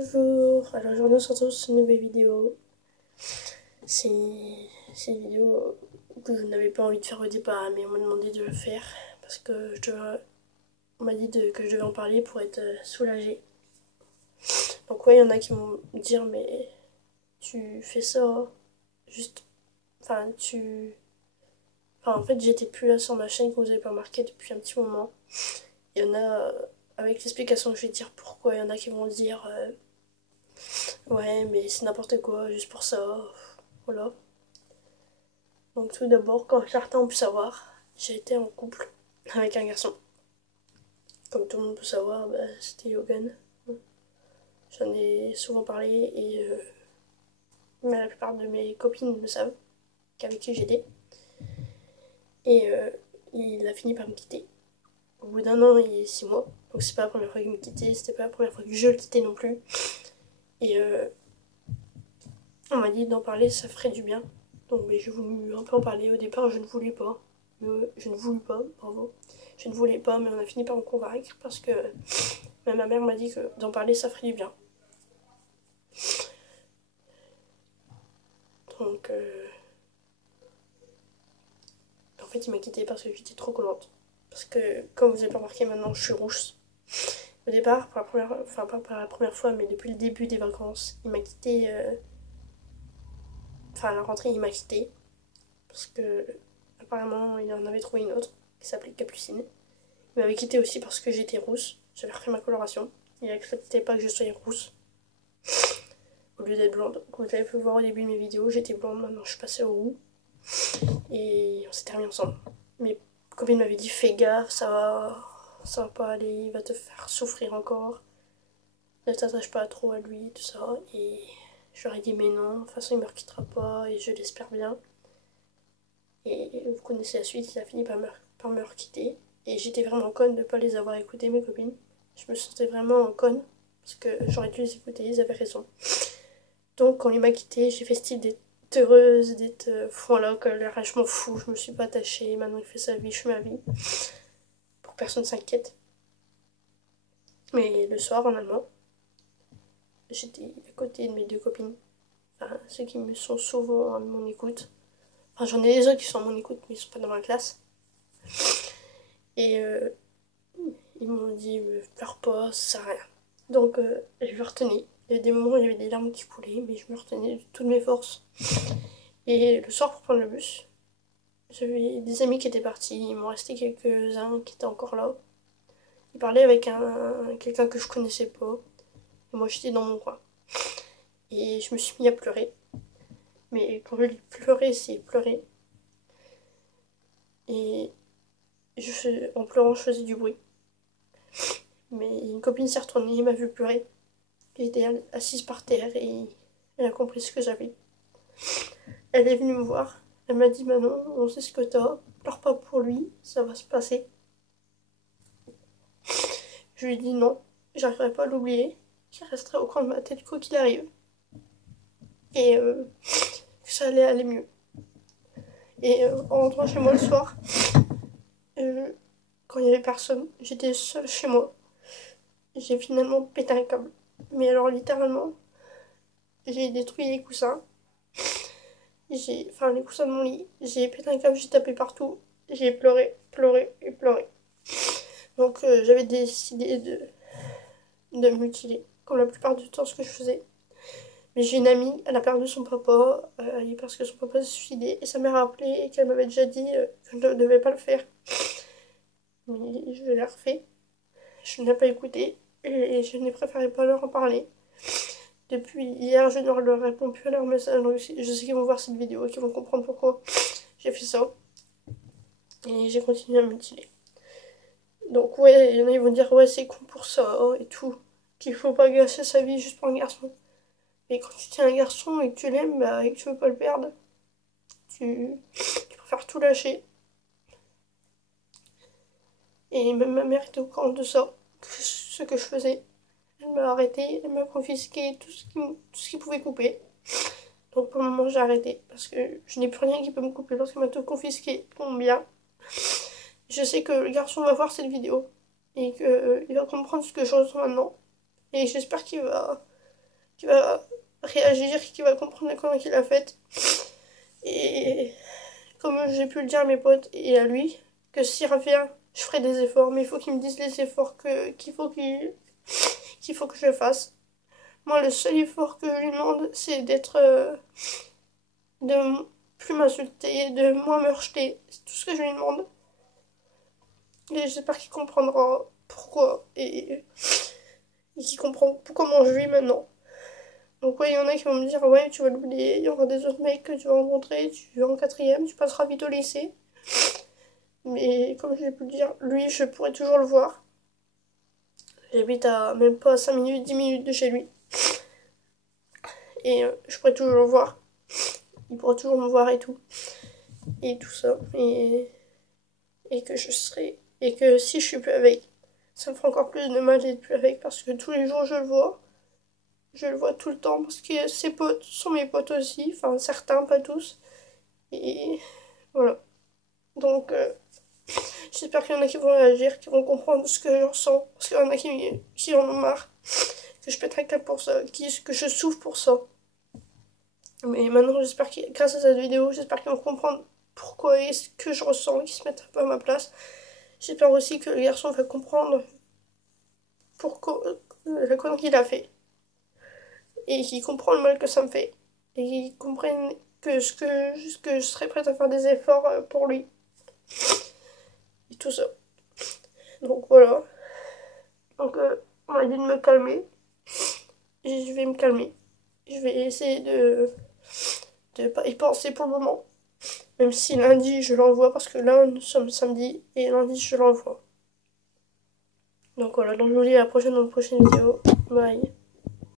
Bonjour, alors aujourd'hui on se retrouve sur une nouvelle vidéo. C'est une vidéo que je n'avais pas envie de faire au départ, mais on m'a demandé de le faire parce que on m'a dit que je devais en parler pour être soulagée. Donc ouais, il y en a qui vont me dire mais tu fais ça juste, enfin en fait j'étais plus là sur ma chaîne que vous avez pas remarqué depuis un petit moment. Il y en a avec l'explication que je vais dire pourquoi, il y en a qui vont dire ouais mais c'est n'importe quoi juste pour ça, voilà. Donc tout d'abord, comme certains ont pu savoir, j'ai été en couple avec un garçon. Comme tout le monde peut savoir, c'était Yogan. J'en ai souvent parlé et mais la plupart de mes copines le savent, qu'avec qui j'étais. Et il a fini par me quitter. Au bout d'un an et 6 mois. Donc c'est pas la première fois qu'il me quittait, c'était pas la première fois que je le quittais non plus. Et on m'a dit d'en parler, ça ferait du bien. Donc mais j'ai voulu un peu en parler. Au départ, je ne voulais pas. Je ne voulais pas, bravo. Je ne voulais pas, mais on a fini par me convaincre parce que même ma mère m'a dit que d'en parler, ça ferait du bien. Donc, en fait, il m'a quittée parce que j'étais trop collante. Parce que, comme vous avez pas remarqué, maintenant, je suis rousse. Au départ, pour la première, enfin pas pour la première fois, mais depuis le début des vacances, il m'a quittée. Enfin, à la rentrée, il m'a quittée. Parce que, apparemment, il en avait trouvé une autre qui s'appelait Capucine. Il m'avait quittée aussi parce que j'étais rousse. J'avais refait ma coloration. Il acceptait pas que je sois rousse au lieu d'être blonde. Comme vous avez pu voir au début de mes vidéos, j'étais blonde, maintenant je suis passée au roux. Et on s'est terminé ensemble. Mes copines m'avaient dit fais gaffe, ça va pas aller, il va te faire souffrir encore. Ne t'attache pas trop à lui, tout ça. Et je leur ai dit mais non, de toute façon il me quittera pas et je l'espère bien. Et vous connaissez la suite, il a fini par me quitter. Et j'étais vraiment conne de ne pas les avoir écoutées, mes copines. Je me sentais vraiment conne parce que j'aurais dû les écouter, ils avaient raison. Donc quand il m'a quittée, j'ai fait style d'être heureuse, d'être voilà, que le reste, je m'en fous, je me suis pas attachée, maintenant il fait sa vie, je fais ma vie. Pour que personne s'inquiète. Mais le soir, en allemand, j'étais à côté de mes deux copines. Enfin, ceux qui me sont souvent à mon écoute. Enfin, j'en ai des autres qui sont à mon écoute, mais ils sont pas dans ma classe. Et ils m'ont dit, pleure pas, ça sert à rien. Donc, je me retenais. Il y avait des moments où il y avait des larmes qui coulaient, mais je me retenais de toutes mes forces. Et le soir, pour prendre le bus, j'avais des amis qui étaient partis. Il m'en restait quelques-uns qui étaient encore là. Ils parlaient avec quelqu'un que je connaissais pas. Et moi, j'étais dans mon coin. Et je me suis mis à pleurer. Mais quand je dis pleurer, c'est pleurer. Et en pleurant, je faisais du bruit. Mais une copine s'est retournée et m'a vu pleurer. Elle était assise par terre et elle a compris ce que j'avais. Elle est venue me voir. Elle m'a dit Manon, on sait ce que t'as. Pleure pas pour lui, ça va se passer. Je lui ai dit non, j'arriverai pas à l'oublier. Qu'il resterait au coin de ma tête quoi qu'il arrive. Et que ça allait aller mieux. Et en rentrant chez moi le soir, quand il n'y avait personne, j'étais seule chez moi. J'ai finalement pété un câble. Mais alors littéralement, j'ai détruit les coussins. Enfin les coussins de mon lit. J'ai pété un câble, j'ai tapé partout. J'ai pleuré, pleuré et pleuré. Donc j'avais décidé de me mutiler. Comme la plupart du temps ce que je faisais. Mais j'ai une amie, elle a perdu son papa parce que son papa s'est suicidé. Et sa mère a appelé et qu'elle m'avait déjà dit que je ne devais pas le faire. Mais je l'ai refait. Je n'ai pas écouté et je n'ai préféré pas leur en parler. Depuis hier, je ne leur réponds plus à leurs messages. Donc je sais qu'ils vont voir cette vidéo et qu'ils vont comprendre pourquoi j'ai fait ça. Et j'ai continué à me mutiler. Donc ouais, il y en a qui vont dire ouais c'est con pour ça et tout. Qu'il faut pas gâcher sa vie juste pour un garçon. Mais quand tu tiens un garçon et que tu l'aimes et que tu veux pas le perdre, tu préfères tout lâcher. Et même ma mère était au courant de ça, ce que je faisais. Elle m'a arrêté, elle m'a confisqué tout ce qui pouvait couper. Donc pour le moment j'ai arrêté parce que je n'ai plus rien qui peut me couper parce qu'elle m'a tout confisqué pour mon bien. Je sais que le garçon va voir cette vidéo et qu'il va comprendre ce que je ressens maintenant. Et j'espère qu'il va qui va réagir, qui va comprendre comment il a fait. Et comme j'ai pu le dire à mes potes et à lui, que s'il revient, je ferai des efforts, mais il faut qu'il me dise les efforts qu'il faut que je fasse. Moi, le seul effort que je lui demande, c'est de plus m'insulter, de moins me rejeter. C'est tout ce que je lui demande. Et j'espère qu'il comprendra pourquoi et qu'il comprend comment je vis maintenant. Donc ouais, il y en a qui vont me dire, ouais, tu vas l'oublier, il y aura des autres mecs que tu vas rencontrer, tu es en quatrième, tu passeras vite au lycée. Mais comme je l'ai pu le dire, lui, je pourrais toujours le voir. J'habite à même pas 5 minutes, 10 minutes de chez lui. Et je pourrais toujours le voir. Il pourra toujours me voir et tout. Et tout ça. Et que je serai... Et que si je suis plus avec, ça me fera encore plus de mal d'être plus avec parce que tous les jours je le vois. Je le vois tout le temps parce que ses potes sont mes potes aussi. Enfin, certains, pas tous. Et voilà. Donc, j'espère qu'il y en a qui vont réagir, qui vont comprendre ce que je ressens. Parce qu'il y en a qui en ont marre. Que je pète un câble pour ça. Que je souffre pour ça. Mais maintenant, j'espère que grâce à cette vidéo, j'espère qu'ils vont comprendre pourquoi est-ce que je ressens, qu'ils se mettent un peu à ma place. J'espère aussi que le garçon va comprendre pourquoi la connerie qu'il a fait. Et qu'il comprend le mal que ça me fait. Et qu'il comprenne que je serais prête à faire des efforts pour lui. Et tout ça. Donc voilà. Donc on m'a dit de me calmer. Et je vais me calmer. Je vais essayer de pas y penser pour le moment. Même si lundi je l'envoie parce que là nous sommes samedi et lundi je l'envoie. Donc voilà, donc je vous dis à la prochaine dans une prochaine vidéo. Bye.